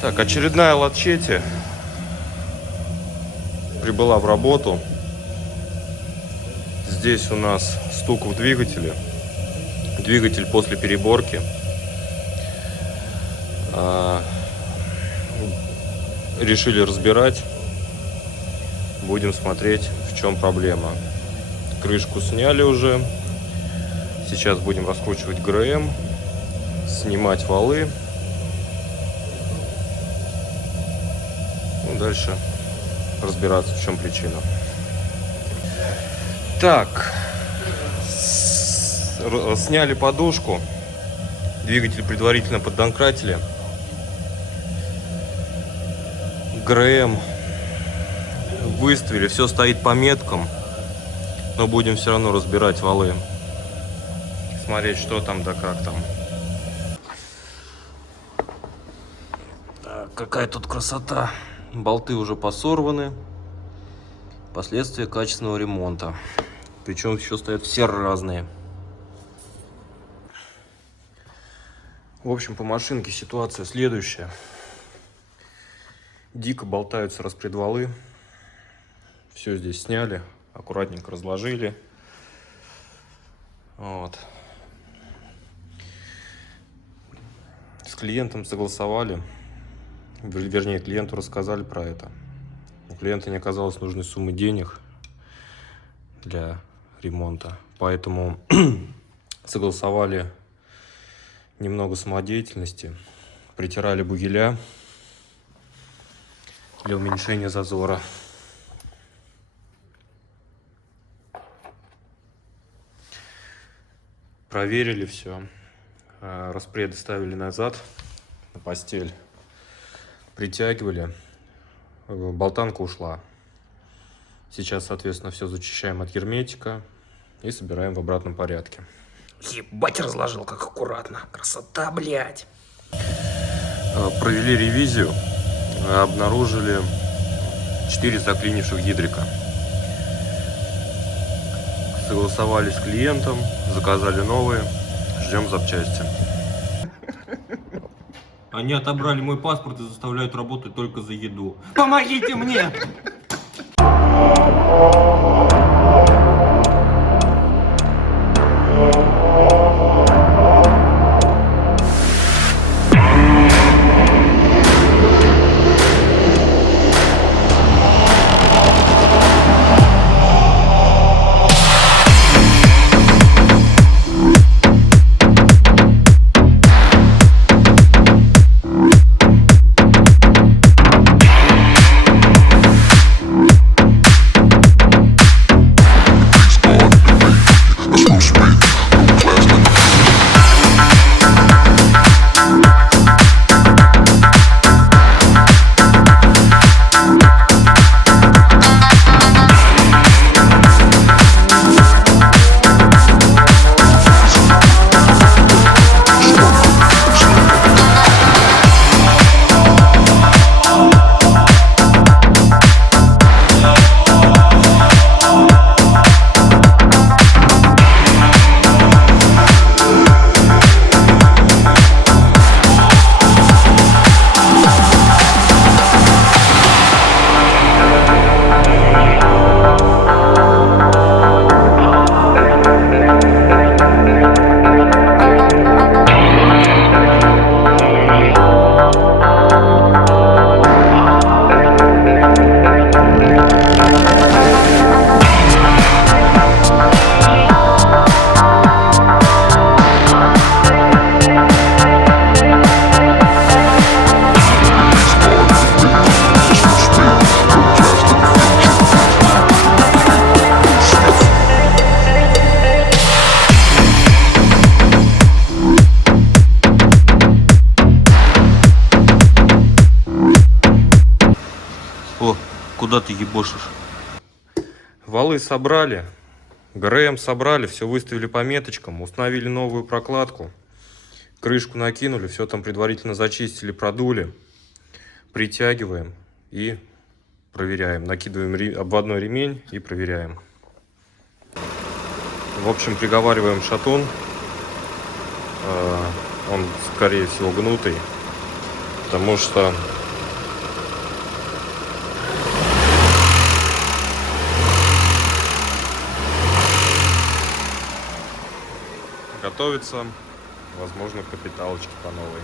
Так, очередная латчетти прибыла в работу. Здесь у нас стук в двигателе. Двигатель после переборки. Решили разбирать. Будем смотреть, в чем проблема. Крышку сняли уже. Сейчас будем раскручивать ГРМ, снимать валы. Ну, дальше разбираться, в чем причина. Так, сняли подушку. Двигатель предварительно поддомкратили. ГРМ выставили, все стоит по меткам, но будем все равно разбирать валы, смотреть, что там да как там. Так, какая тут красота. Болты уже посорваны. Последствия качественного ремонта. Причем еще стоят все разные. В общем, по машинке ситуация следующая. Дико болтаются распредвалы. Все здесь сняли, аккуратненько разложили. Вот. С клиентом согласовали. Вернее, клиенту рассказали про это. У клиента не оказалось нужной суммы денег для ремонта. Поэтому согласовали немного самодеятельности. Притирали бугеля для уменьшения зазора. Проверили все. Распреды ставили назад на постель. Притягивали. Болтанка ушла. Сейчас, соответственно, все зачищаем от герметика и собираем в обратном порядке. Ебать, разложил, как аккуратно. Красота, блядь. Провели ревизию. Обнаружили 4 заклинивших гидрика. Согласовали с клиентом, заказали новые, ждем запчасти. Они отобрали мой паспорт и заставляют работать только за еду. Помогите мне! О, куда ты ебошишь? Валы собрали, ГРМ собрали, все выставили по меточкам, установили новую прокладку, крышку накинули, все там предварительно зачистили, продули, притягиваем и проверяем. Накидываем обводной ремень и проверяем. В общем, приговариваем шатун. Он, скорее всего, гнутый. Потому что готовится, возможно, капиталочки по новой.